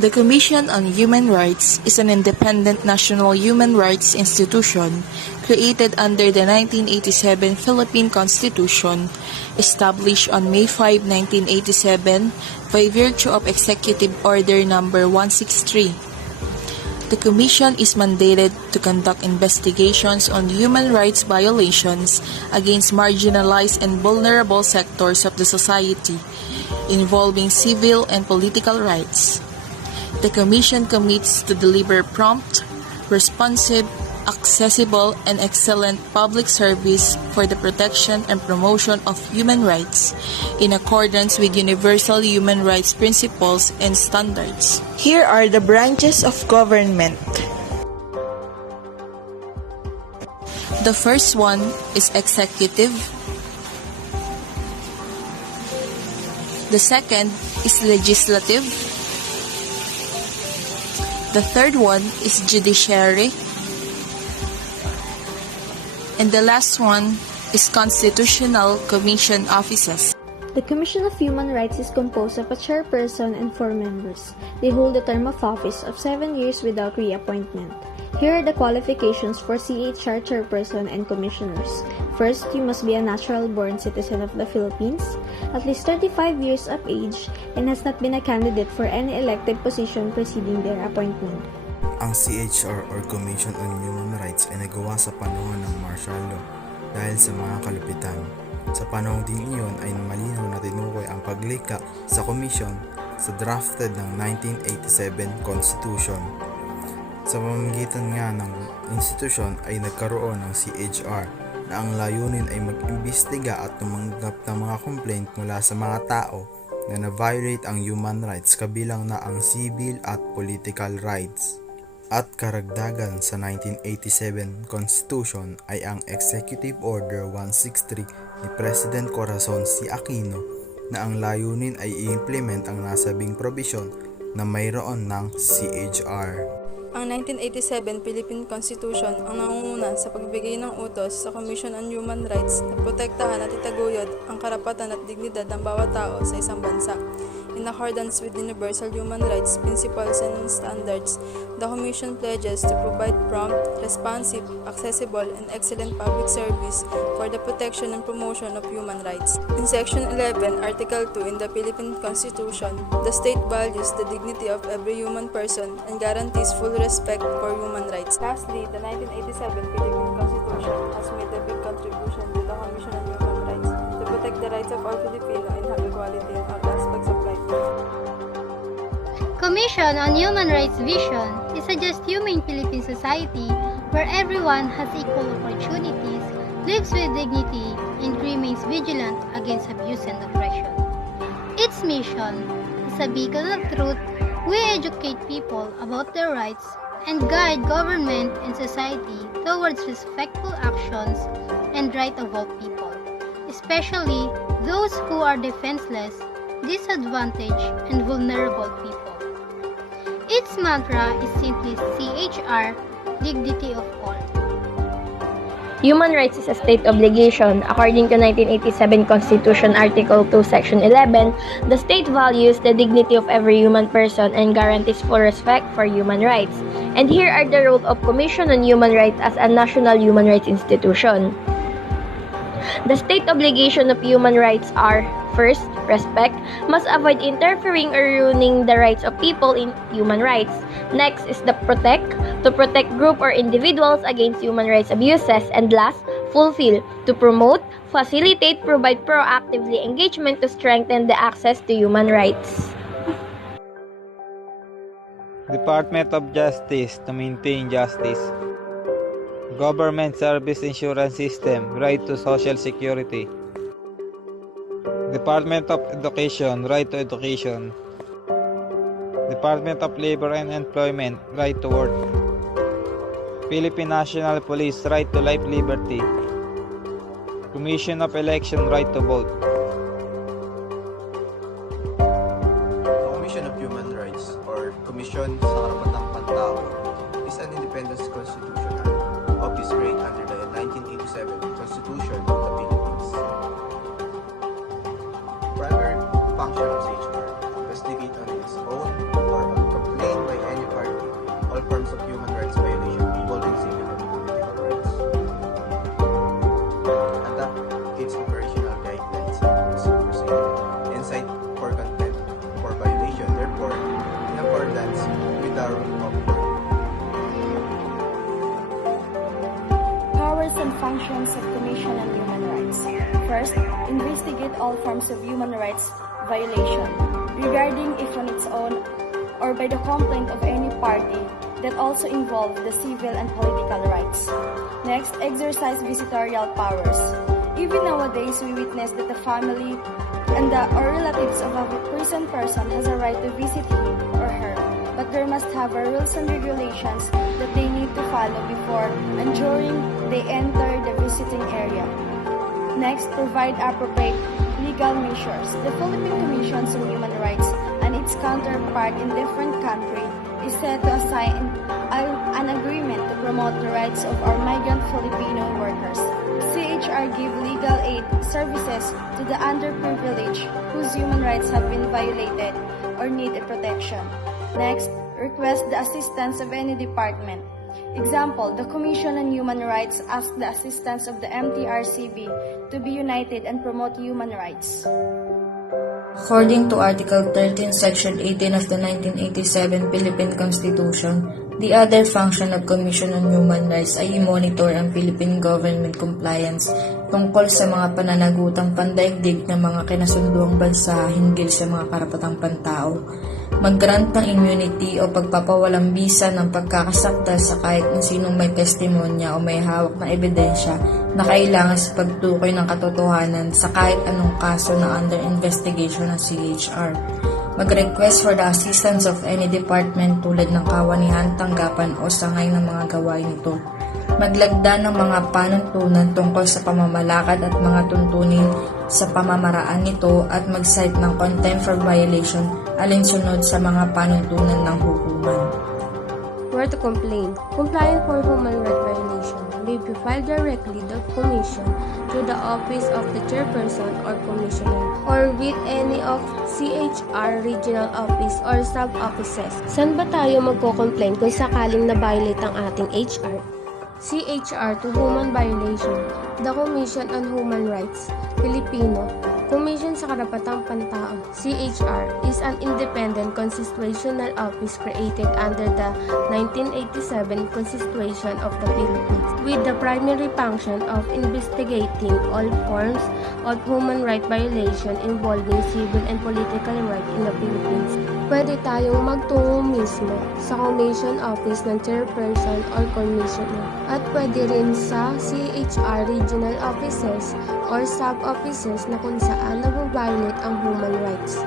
The Commission on Human Rights is an independent national human rights institution created under the 1987 Philippine Constitution, established on May 5, 1987 by virtue of Executive Order No. 163. The Commission is mandated to conduct investigations on human rights violations against marginalized and vulnerable sectors of the society, involving civil and political rights. The Commission commits to deliver prompt, responsive, accessible, and excellent public service for the protection and promotion of human rights in accordance with universal human rights principles and standards. Here are the branches of government. The first one is executive. The second is legislative. The third one is judiciary. And the last one is constitutional commission offices. The Commission of Human Rights is composed of a chairperson and 4 members. They hold a term of office of 7 years without reappointment. Here are the qualifications for CHR chairperson and commissioners. First, you must be a natural-born citizen of the Philippines, at least 35 years of age, and has not been a candidate for any elected position preceding their appointment. Ang CHR or Commission on Human Rights ay nagawa sa panahon ng martial law dahil sa mga kalupitan. Sa panahon din iyon ay malinaw na tinukoy ang paglikha sa komisyon sa drafted ng 1987 Constitution. Sa pamamagitan nga ng institusyon ay nagkaroon ng CHR na ang layunin ay mag-imbestiga at tumanggap ng mga complaint mula sa mga tao na na-violate ang human rights kabilang na ang civil at political rights. At karagdagan sa 1987 Constitution ay ang Executive Order 163 ni President Corazon C. Aquino na ang layunin ay i-implement ang nasabing probisyon na mayroon ng CHR. Ang 1987 Philippine Constitution ang nangunguna sa pagbigay ng utos sa Commission on Human Rights na protektahan at itaguyod ang karapatan at dignidad ng bawat tao sa isang bansa. In accordance with universal human rights principles and standards, the Commission pledges to provide prompt, responsive, accessible, and excellent public service for the protection and promotion of human rights. In Section 11, Article 2 in the Philippine Constitution, the state values the dignity of every human person and guarantees full respect for human rights. Lastly, the 1987 Philippine Constitution has made a big contribution to the Commission on Human Rights to protect the rights of all Filipinos and have equality in all aspects of life. Commission on Human Rights Vision is a just humane Philippine society where everyone has equal opportunities, lives with dignity, and remains vigilant against abuse and oppression. Its mission is a beacon of truth. We educate people about their rights and guide government and society towards respectful actions and right of all people, especially those who are defenseless, disadvantaged, and vulnerable people. Its mantra is simply CHR, dignity of all. Human rights is a state obligation. According to 1987 Constitution Article 2, Section 11, the state values the dignity of every human person and guarantees full respect for human rights. And here are the roles of Commission on Human Rights as a national human rights institution. The state obligation of human rights are: first, respect, must avoid interfering or ruining the rights of people in human rights. Next is the protect, to protect group or individuals against human rights abuses. And last, fulfill, to promote, facilitate, provide proactively engagement to strengthen the access to human rights. Department of Justice, to maintain justice. Government Service Insurance System, right to Social Security. Department of Education, right to education. Department of Labor and Employment, right to work. Philippine National Police, right to life, liberty. Commission of Election, right to vote. The Commission of Human Rights, or Commission sa Karapatang Pantao, is an independent constitutional office created under the 1987 Constitution of the Philippines. Primary function of CHR: investigate on its own or on complaints with the rule of law. Powers and functions of Commission on Human Rights. First, investigate all forms of human rights violation, regarding if on its own or by the complaint of any party that also involve the civil and political rights. Next, exercise visitorial powers. Even nowadays, we witness that the family and or relatives of a prison person has a right to visit him or her, but there must have a rules and regulations that they need to follow before and during they enter the visiting area. Next, provide appropriate legal measures. The Philippine Commission on Human Rights and its counterpart in different countries is set to assign an agreement to promote the rights of our migrant Filipino workers. CHR give legal aid services to the underprivileged whose human rights have been violated or need a protection. Next, request the assistance of any department. Example, the Commission on Human Rights asks the assistance of the MTRCB to be united and promote human rights. According to Article 13, Section 18 of the 1987 Philippine Constitution, the other function of Commission on Human Rights ay i-monitor ang Philippine government compliance tungkol sa mga pananagutang pandaigdig ng mga kinasunduang bansa hinggil sa mga karapatang pantao, mag-grant ng immunity o pagpapawalang bisa ng pagkakasakdal sa kahit ng sinong may testimonya o may hawak na ebidensya na kailangan sa pagtukoy ng katotohanan sa kahit anong kaso na under investigation ng CHR. Mag-request for the assistance of any department tulad ng kawanihan, tanggapan o sangay ng mga gawain nito. Maglagda ng mga panuntunan tungkol sa pamamalakad at mga tuntunin sa pamamaraan nito at mag-cite ng contempt for violation alinsunod sa mga panuntunan ng hukuman. Where to complain? Complaint for human rights violation may be filed directly to the Commission through the Office of the Chairperson or Commissioner or with any of CHR Regional Office or Sub-Offices. Saan ba tayo magko-complain kung sakaling na-violate ang ating HR? CHR to Human Violation, the Commission on Human Rights, Filipino, Commission sa Karapatang Pantao, CHR, is an independent constitutional office created under the 1987 Constitution of the Philippines, with the primary function of investigating all forms of human right violation involving civil and political rights in the Philippines. Pwede tayong magtungo mismo sa Commission Office ng Chairperson or Commissioner at pwede rin sa CHR Regional Offices or Sub-Offices na kung saan nag-violate ang human rights.